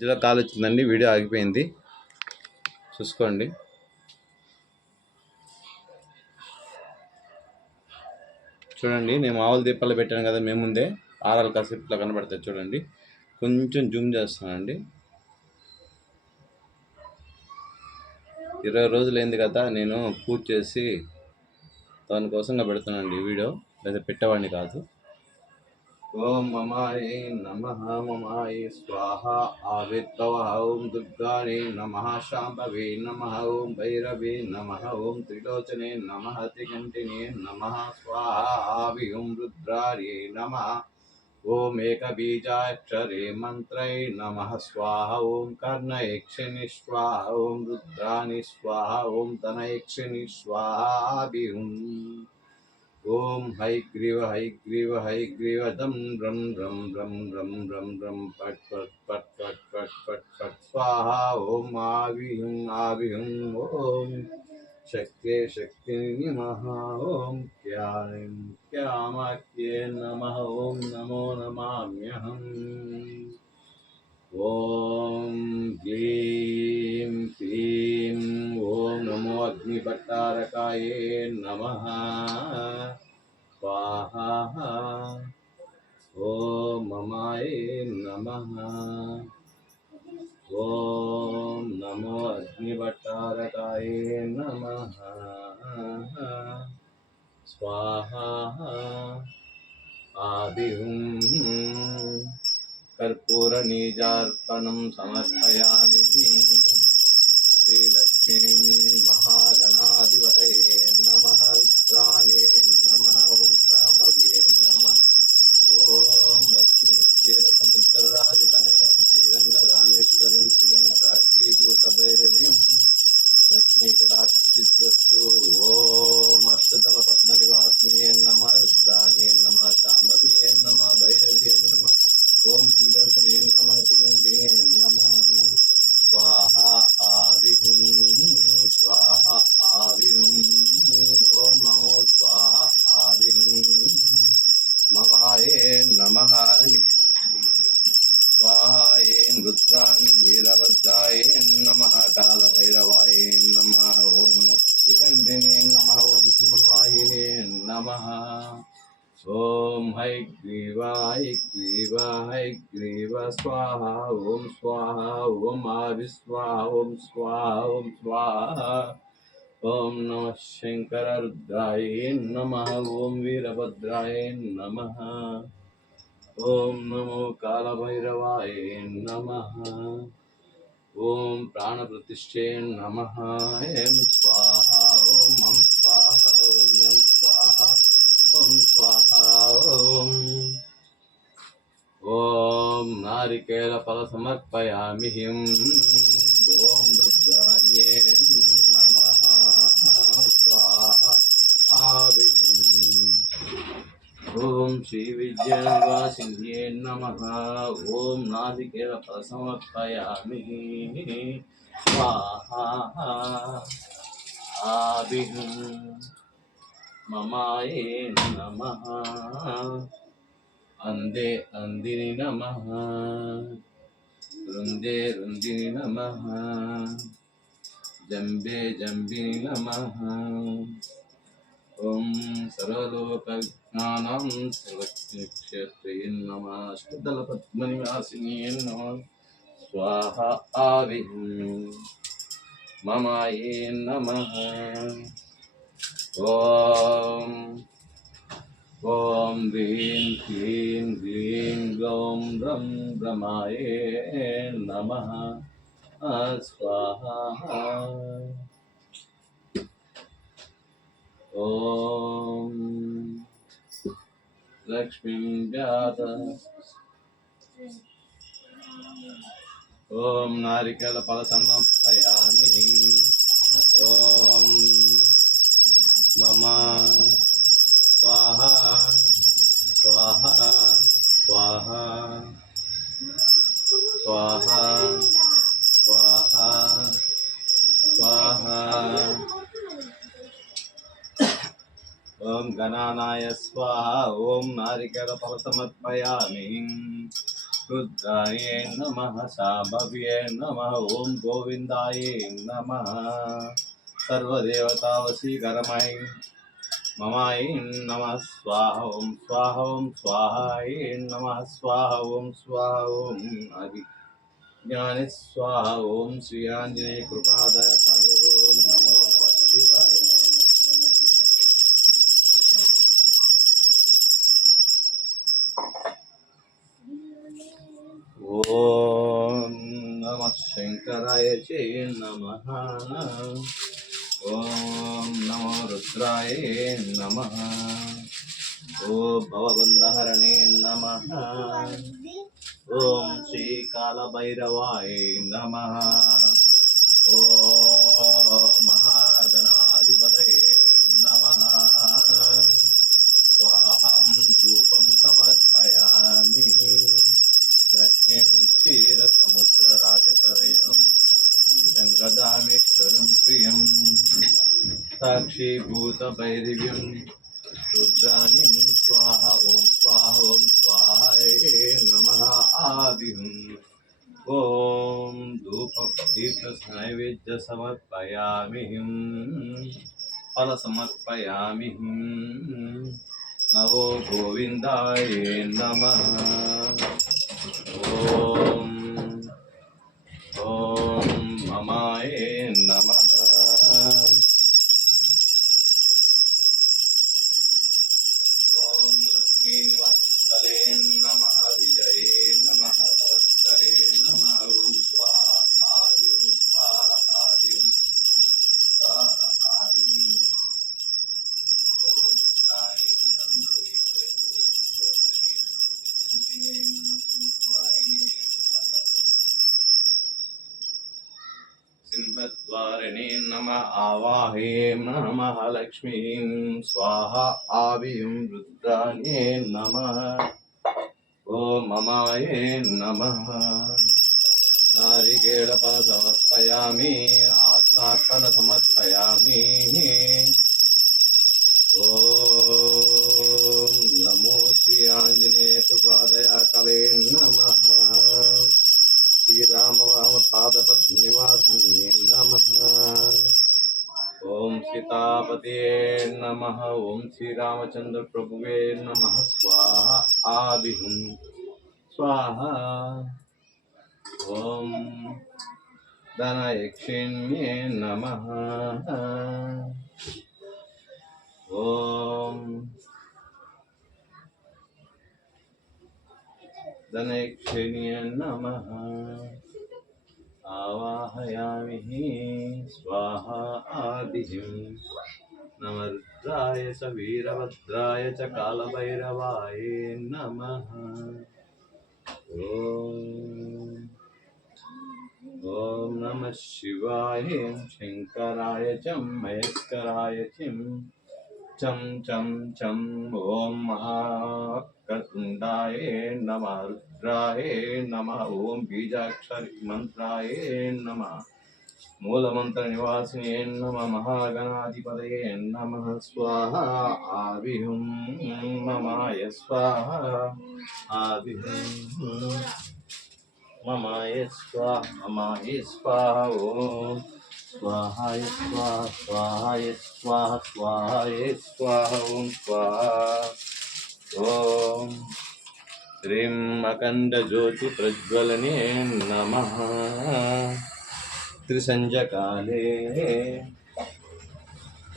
మధ్యలో కాల్ వచ్చిందండి, వీడియో ఆగిపోయింది, చూసుకోండి. చూడండి, నేను మామూలు దీపాలు పెట్టాను కదా మేము ముందే, ఆరాలు కాసేపులో కనబడతాయి చూడండి. కొంచెం జూమ్ చేస్తానండి. 20 రోజులైంది కదా నేను పూజ చేసి, దానికోసంగా పెడుతున్నానండి వీడియో, లేదా పెట్టేవాడిని కాదు. ఓం మమాయే నమః, మమాయే స్వాహ, ఆవిర్భవ. ఓం దుర్గానే నమః, శాంభవే నమః, ఓం భైరవే నమః, ఓం త్రిలోచనే నమః, త్రికంఠినే నమః, స్వాహ. ఆవిహుం రుద్రాయే నమః. ఓం ఏకబీజాక్షరే మంత్రై నమః, స్వాహ. ఓం కర్ణయక్షిణి స్వాహ, ఓం రుద్రాని స్వాహ, ఓం తనయక్షిణి స్వాహ. ఆవిహుం. ఓం హైగ్రీవ హైగ్రీవ హైగ్రీవ దం రం రం రం రం రం రం పట్ పట్ పట్ పట్ పట్ పట్ పట్ స్వాహ. ఓం ఆవిహుం ఆవిహుం. ఓం శక్తే శక్తిని నమః. ఓం క్యాం క్యామాఖ్యే నమః. ఓం నమో నమామ్యహం. ఓం గ్లీం క్లీం. ఓం నమో అగ్నిభట్టారకాయే నమః, స్వాహా. ఓం మమాయే నమః. ఓం నమో అగ్నిభట్టారకాయే నమః, స్వాహా. ఆవిహుం. కర్పూరనీజార్పణం సమర్పయామి. శ్రీలక్ష్మీం మహాగణాధిపతయే నమః, రుద్రాణే నమః, ఓం శాంభవే నమః. ఓం లక్ష్మీ క్షీరసముద్రరాజతనయం శ్రీరంగరామేశ్వరం ప్రియం సాక్షీభూతభైరవ్యం లక్ష్మీకటాక్షిద్రస్తు. ఓం అష్టదళపద్మనివాసిన్యే నమః, రుద్రాణే నమః, శాంభవే నమః, భైరవే నమః, ఓం త్రిలోచనే నమః, త్రికంఠే నమః, స్వాహా. ఆవిహుం స్వాహా ఆవిహుం. ఓం నమో స్వాహా ఆవిహుం. మమాయే నమః. స్వాహాయే రుద్రాన్ వీరభద్రాయే నమః, కాలభైరవాయే నమః, ఓం త్రికంఠినే నమః, ఓం సింహవాహినే నమః. ఓం హైగ్రీవ హైగ్రీవ హైగ్రీవ స్వాహ. ఓం స్వాహ. ఓం ఆవిస్వాహ. ఓం స్వాహ. ఓం స్వాహ. ఓం నమః శంకర రుద్రాయ నమః, ఓం వీరభద్రాయ నమః, ఓం నమో కాలభైరవాయ నమః, ఓం ప్రాణప్రతిష్ఠే నమః. ఏం స్వాహ. ఓం హం స్వాహ. ఓం యం స్వాహ. ఓం స్వాహ. ఓం నారికేళ ఫల సమర్పయామి. ఓం రుద్రాణ్యే నమః, స్వాహ. ఆవిహుం. ఓం శ్రీ విద్యావాసిన్యే నమః. ఓం నారికేళ ఫల సమర్పయామి. స్వాహ. ఆవిహుం. మమాయే నమః. అందే అందిని నమః, రుందే రుందిని నమః, జంబే జంబిని నమః. ఓం సర్వలోకజ్ఞానం సర్వక్షేత్రే నమః, అష్టదళపద్మనివాసిన్యే నమః, స్వాహ. ఆవిహుం. మమాయే నమః. ఓం ఓం హ్రీం క్లీం గ్లీం గ్లౌం బ్రం బ్రహ్మాయే నమః, స్వాహ. ఓం లక్ష్మీం వ్యాత. ఓం నారికేళ ఫల సమర్పయామి. ఓం మమ స్వాహ స్వాహ స్వాహ స్వాహ స్వాహ స్వాహ. ఓం గణానాయ స్వాహ. ఓం నారికేళ ఫల సమర్పయామి. रुद्राय नमः शाम्भव्ये नमः ओम गोविंदाय नमः सर्वदेवता वशीकरमाय ममाय नमः स्वाहा ओम स्वाहा ओम स्वाहाय नमः स्वाहा ओम अभिज्ञाने स्वाहा ओम श्री आंजनेय कृपादय काले ओम नमो नमः शिवाय ओम नमः शंकराय च नमः ओम नमो रुद्राय नमः ओम भवबंधहरणे नमः ओम श्री कालभैरवाय नमः ओम महागणाधिपतये नमः स्वाहं धूपं समर्पयामि लक्ष्मीं क्षीरसमुद्रराजतरयं श्रीरङ्गदामेश्वरं प्रियं साक्षीभूतभैरव्यं रुद्राणीं स्वाहा ॐ स्वाहाय नमः आदिहम् ॐ धूपदीपनैवेद्यसमर्पयामि फलसमर्पयामि नमो गोविन्दाय नमः ॐ ममाय नमः ॐ लक्ष्मीनिवासस्थले नमः विजये नमः तवत्करे नमः ॐ स्वाहा आदिं स्वाहा आदिं स्वाहा आदिं ॐ साई चन्द्रवे सिंहद्वारिणे नमः आवाहे नमः लक्ष्मीं स्वाहा आविं रुद्राणे नमः ॐ ममाय नमः नारिकेलफलं समर्पयामि आत्मार्पणं समर्पयामि ॐ नमो श्री आंजनेय कृपादयाकले नमः श्रीराम राम पादपद्मनिवासिने नमः ओम सीतापते नमः ओम श्रीरामचंद्र प्रभुवे नमः स्वाहा आदिहुं स्वाहा ओम धनयक्षिण्ये नमः ओम धनयक्षिण्ये नमः आवाहयामि स्वाहा आदिहिं नमः रुद्राय च वीरभद्राय च कालभैरवाय नमः ॐ नमः शिवाय शंकराय च महेश्वराय चं चं चं ॐ महाककुण्डाय नमः रुद्राय नमः ॐ बीजाक्षरी मंत्राय नमः मूलमन्त्रनिवासिने नमः महागणाधिपतये नमः स्वाहा आविहुं ममाय स्वाहा आविहुं ममाय स्वाहा ॐ स्वाहाय स्वाहा स्वाहाय स्वाहा स्वाहाय स्वाहा ॐ स्वाहा ॐ श्रीं अखण्डज्योतिप्रज्वलने नमः त्रिसंध्याकाले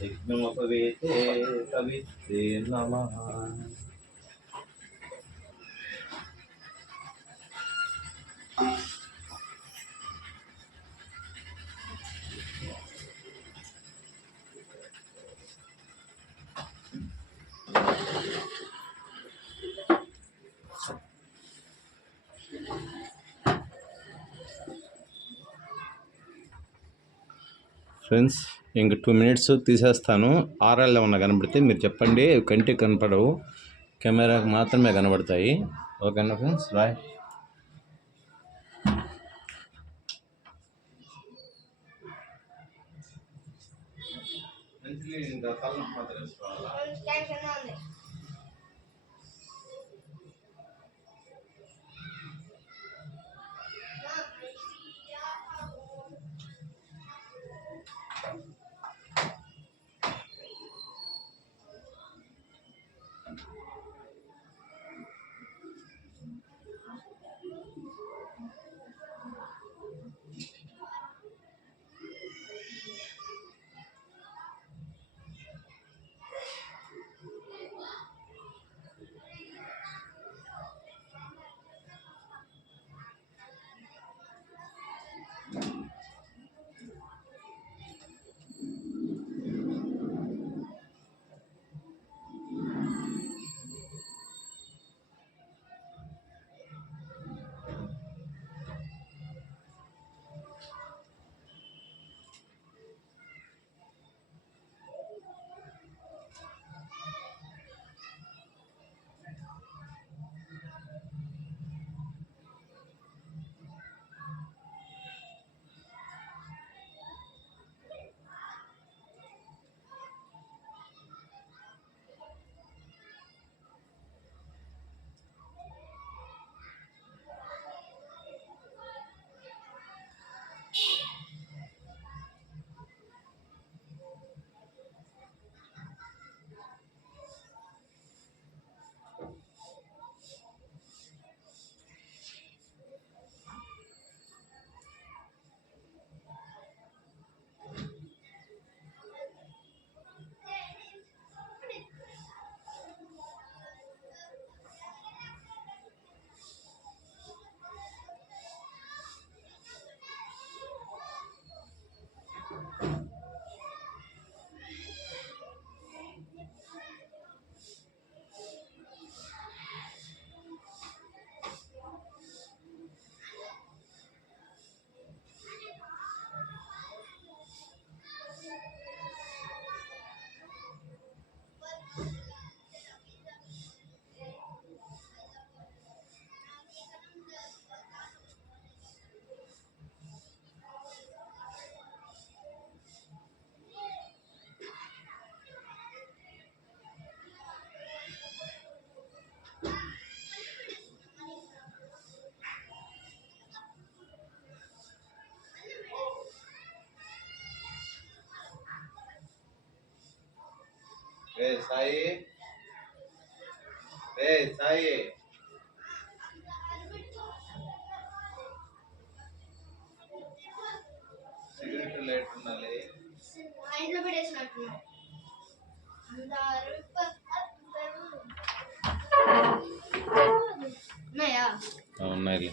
यज्ञोपवीते कवित्रे नमः ఫ్రెండ్స్ ఇంక 2 మినిట్స్ తీసేస్తాను. ఆర్ఎల్ ఏమన్నా కనబడితే మీరు చెప్పండి. కంటికి కనపడవు, కెమెరాకి మాత్రమే కనబడతాయి. ఓకేనా friends, bye. Sai Sai cigarette late ఉండాలి. ఉన్నాయి.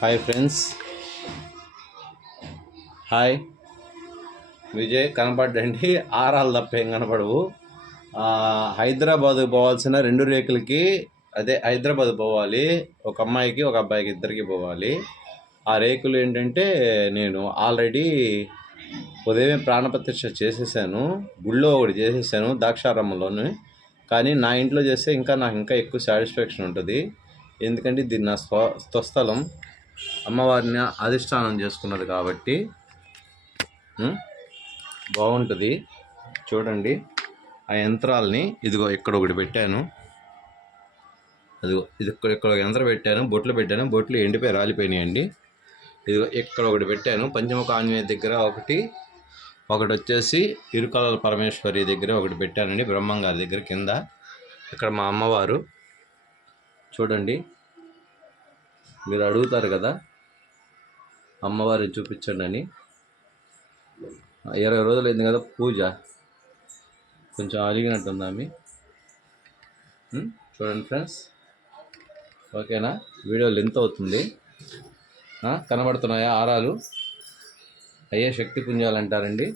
Hi friends, hi. విజయ్ కనపడండి. ఆరాలు తప్ప ఏం కనపడవు. హైదరాబాద్ పోవాల్సిన 2 రేకులకి అదే హైదరాబాద్ పోవాలి. ఒక అమ్మాయికి ఒక అబ్బాయికి ఇద్దరికి పోవాలి. ఆ రేకులు ఏంటంటే నేను ఆల్రెడీ ఉదయమే ప్రాణప్రతిష్ఠ చేసేసాను. గుళ్ళో ఒకటి చేసేసాను ద్రాక్షారామంలోని. కానీ నా ఇంట్లో చేస్తే నాకు ఇంకా ఎక్కువ సాటిస్ఫాక్షన్ ఉంటుంది. ఎందుకంటే ఇది నా స్వస్థలం, అమ్మవారిని అధిష్టానం చేసుకున్నది కాబట్టి బాగుంటుంది. చూడండి ఆ యంత్రాలని. ఇదిగో ఇక్కడ ఒకటి పెట్టాను. అదిగో ఇది ఇక్కడ యంత్రం పెట్టాను. బొట్లు పెట్టాను. బొట్లు ఎండిపోయి రాలిపోయినాయండి. ఇదిగో ఇక్కడ ఒకటి పెట్టాను. పంచముఖ ఆంజనేయ దగ్గర ఒకటి వచ్చేసి ఇరుకల పరమేశ్వరి దగ్గర ఒకటి పెట్టానండి. బ్రహ్మంగారి దగ్గర కింద. ఇక్కడ మా అమ్మవారు చూడండి. మీరు అడుగుతారు కదా అమ్మవారిని చూపించండి అని. 20 రోజులు అయింది కదా పూజ, కొంచెం అలిగినట్టుంది ఆమె. చూడండి ఫ్రెండ్స్, ఓకేనా? వీడియో లెంత్ అవుతుంది. కనబడుతున్నాయా ఆరాలు? అయ్యే శక్తి పుంజాలు అంటారండి.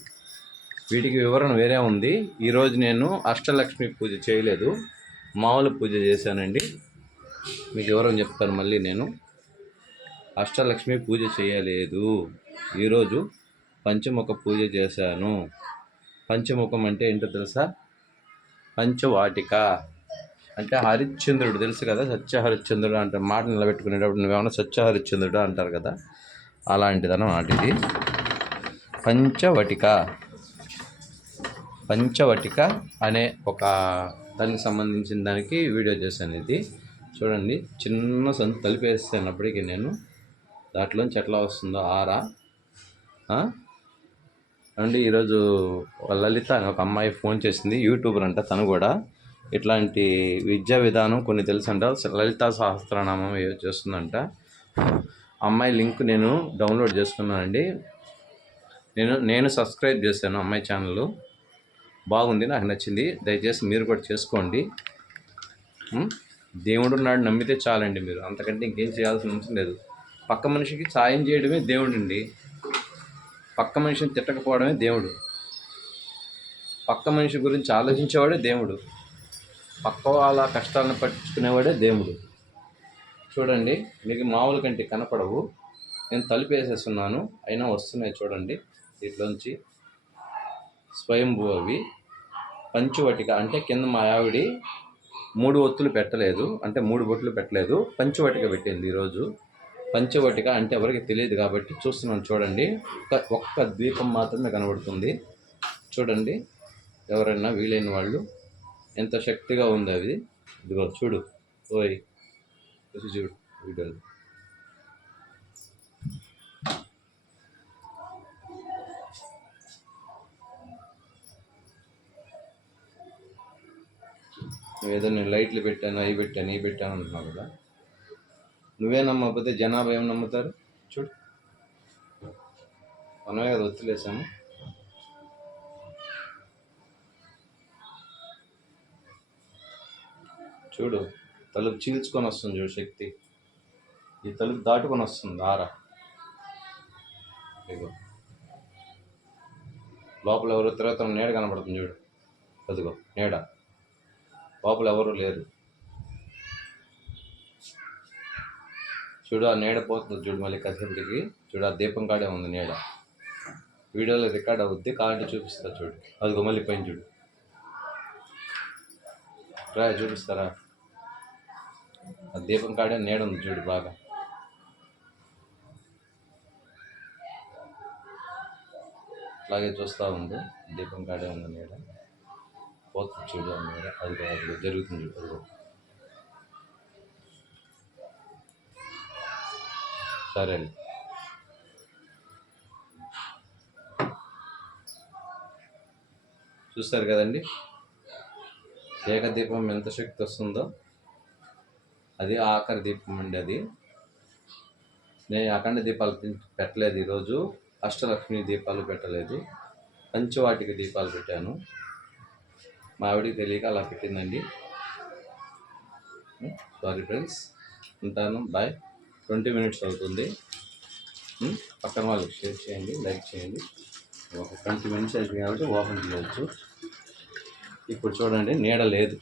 వీటికి వివరణ వేరే ఉంది. ఈరోజు నేను అష్టలక్ష్మి పూజ చేయలేదు, మామూలు పూజ చేశానండి. మీకు వివరం చెప్తాను మళ్ళీ. నేను అష్టలక్ష్మి పూజ చేయలేదు. ఈరోజు పంచముఖ పూజ చేశాను. పంచముఖం అంటే ఏంటో తెలుసా? పంచవాటిక అంటే హరిశ్చంద్రుడు తెలుసు కదా, సత్య హరిశ్చంద్రుడు అంటారు. మాట నిలబెట్టుకునేటప్పుడు నువ్వేమన్నా సత్య హరిశ్చంద్రుడు అంటారు కదా, అలాంటిదన్నమాట ఇది. పంచవటిక అనే ఒక దానికి సంబంధించిన దానికి వీడియో చేశాను. ఇది చూడండి. చిన్న సంత తలిపేస్తున్నప్పటికీ నేను దాంట్లోంచి ఎట్లా వస్తుందో ఆరా అండి. ఈరోజు లలిత అని ఒక అమ్మాయి ఫోన్ చేసింది, యూట్యూబర్ అంట. తను కూడా ఇట్లాంటి విద్యా విధానం కొన్ని తెలుసు అంట. లలితా సహస్రనామం చేస్తుందంట. అమ్మాయి లింక్ నేను డౌన్లోడ్ చేసుకున్నానండి. నేను సబ్స్క్రైబ్ చేశాను అమ్మాయి ఛానల్. బాగుంది, నాకు నచ్చింది. దయచేసి మీరు కూడా చేసుకోండి. దేవుడు నాడు నమ్మితే చాలండి. మీరు అంతకంటే ఇంకేం చేయాల్సిన అవసరం లేదు. పక్క మనిషికి సాయం చేయడమే దేవుడు అండి. పక్క మనిషిని తిట్టకపోవడమే దేవుడు. పక్క మనిషి గురించి ఆలోచించేవాడే దేవుడు. పక్క వాళ్ళ కష్టాలను పట్టించుకునేవాడే దేవుడు. చూడండి, మీకు మామూలు కంటే కనపడవు. నేను తలుపేసేస్తున్నాను, అయినా వస్తున్నాయి చూడండి. దీంట్లోంచి స్వయంభూ అవి. పంచవటిక అంటే కింద మా ఆవిడ 3 ఒత్తులు పెట్టలేదు, అంటే 3 బొట్లు పెట్టలేదు, పంచవటిక పెట్టింది ఈరోజు. పంచవటిక అంటే ఎవరికి తెలియదు కాబట్టి చూస్తున్నాను చూడండి. ఒక్క దీపం మాత్రమే కనబడుతుంది చూడండి. ఎవరైనా వీలైన వాళ్ళు ఎంత శక్తిగా ఉంది అది. ఇదిగో చూడు, ఓయ్ చూడు వీడియోలు. నువ్వేదో నేను లైట్లు పెట్టాను, అవి పెట్టాను, ఇవి పెట్టాను అంటున్నావు కదా. నువ్వే నమ్మకపోతే జనాభా ఏం నమ్ముతారు? చూడు, మనమే కదా ఒత్తులేసాము. చూడు, తలుపు చీల్చుకొని వస్తుంది చూడు శక్తి. ఈ తలుపు దాటుకొని వస్తుంది ఆరా. ఇదిగో లోపల ఎవరు తిరుగుతున్న నీడ కనబడుతుంది చూడు. అదిగో నీడ, లోపల ఎవరు లేరు. చూడు, ఆ నీడ పోతుంది చూడు. మళ్ళీ కాసేపటికి చూడు, ఆ దీపం కాడే ఉంది నీడ. వీడియోలో రికార్డ్ అవుద్ది, కావాలంటే చూపిస్తా చూడు. అదిగో మళ్ళీ పైన చూడు, రా చూపిస్తారా? ఆ దీపం కాడే నీడ ఉంది చూడు బాగా. అలాగే చూస్తూ ఉంది, దీపం కాడే ఉంది నీడ. పోతుంది చూడు ఆ నీడ. అదిగో అదిగో జరుగుతుంది చూడు. అదిగో సరే, చూస్తారు కదండి ఏకదీపం ఎంత శక్తి వస్తుందో. అది ఆఖరి దీపం అండి. అది నేను అఖండ దీపాలు పెట్టలేదు ఈరోజు, అష్టలక్ష్మి దీపాలు పెట్టలేదు, పంచవాటిక దీపాలు పెట్టాను. మా ఆవిడికి తెలియక అలా పెట్టిందండి. సారీ ఫ్రెండ్స్, ఉంటాను, బాయ్. 20 minutes అవుతుంది. పక్కన వాళ్ళకి షేర్ చేయండి, లైక్ చేయండి. ఒక 20 minutes అయిపోయింది కాబట్టి ఓపెన్ చేయవచ్చు. ఇప్పుడు చూడండి, నీడ లేదు,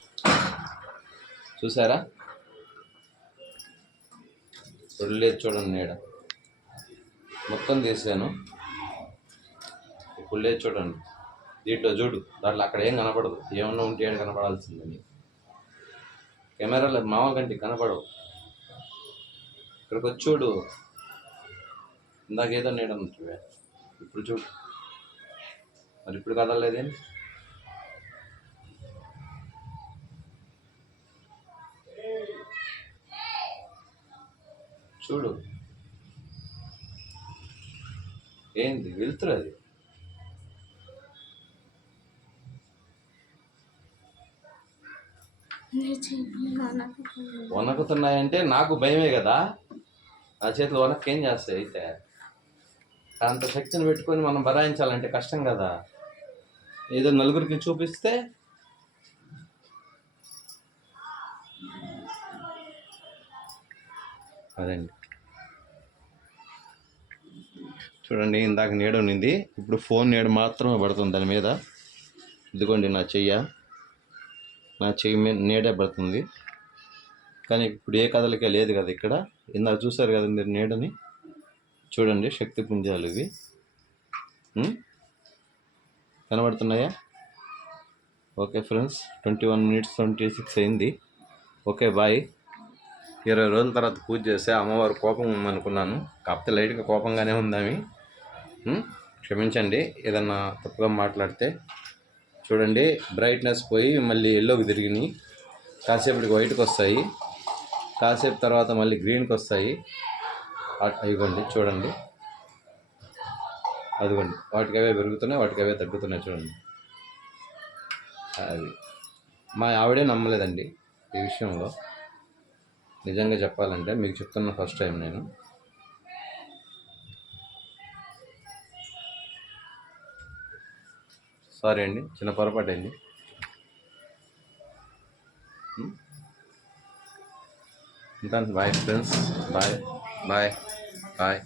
చూసారా? ఇప్పుడు లేదు చూడండి నీడ. మొత్తం తీసాను, ఇప్పుడు లేదు చూడండి. దీంట్లో చూడు, దాంట్లో అక్కడ ఏం కనపడదు. ఏమన్నా ఉంటే ఏం కనపడాల్సిందని. కెమెరాలో మామూలు కంటికి కనపడవు. ఇక్కడికి వచ్చి చూడు, ఇందాకేదో నీడ ఉంటుంది, ఇప్పుడు చూడు. మరి ఇప్పుడు కదలలేదేం? చూడు, ఏంది వెళ్తురు అది. వణకుతున్నాయంటే నాకు భయమే కదా. ఆ చేతులు వనక్కి ఏం చేస్తాయి అయితే? అంత శక్తిని పెట్టుకొని మనం బరాయించాలంటే కష్టం కదా. ఏదో నలుగురికి చూపిస్తే అదండి. చూడండి, ఇందాక నీడ ఉన్నింది, ఇప్పుడు ఫోన్ నీడ మాత్రమే పడుతుంది దాని మీద. ఇదిగోండి నా చెయ్యి మీద నీడే పడుతుంది. కానీ ఇప్పుడు ఏ కదలికే లేదు కదా ఇక్కడ. ఇందాక చూసారు కదా మీరు నీడని. చూడండి, శక్తి పుంజాలు ఇవి కనబడుతున్నాయా? ఓకే ఫ్రెండ్స్, 21 minutes 26 అయింది. Okay bye. 20 రోజుల తర్వాత పూజ చేస్తే అమ్మవారు కోపం ఉందనుకున్నాను, కాకపోతే లైట్గా కోపంగానే ఉందామి. క్షమించండి ఏదన్నా తప్పుగా మాట్లాడితే. చూడండి, బ్రైట్నెస్ పోయి మళ్ళీ ఎల్లోకి తిరిగినాయి, కాసేపటికి వైట్కి వస్తాయి, కాసేపు తర్వాత మళ్ళీ గ్రీన్కి వస్తాయి. ఇవ్వండి చూడండి, అదిగోండి, వాటికి అవే పెరుగుతున్నాయి, వాటికి అవే తగ్గుతున్నాయి చూడండి. అది మా ఆవిడే నమ్మలేదండి ఈ విషయంలో. నిజంగా చెప్పాలంటే మీకు చెప్తున్న ఫస్ట్ టైం నేను. సారీ అండి, చిన్న పొరపాటు అయింది. ఉంటాను, bye friends, bye bye bye.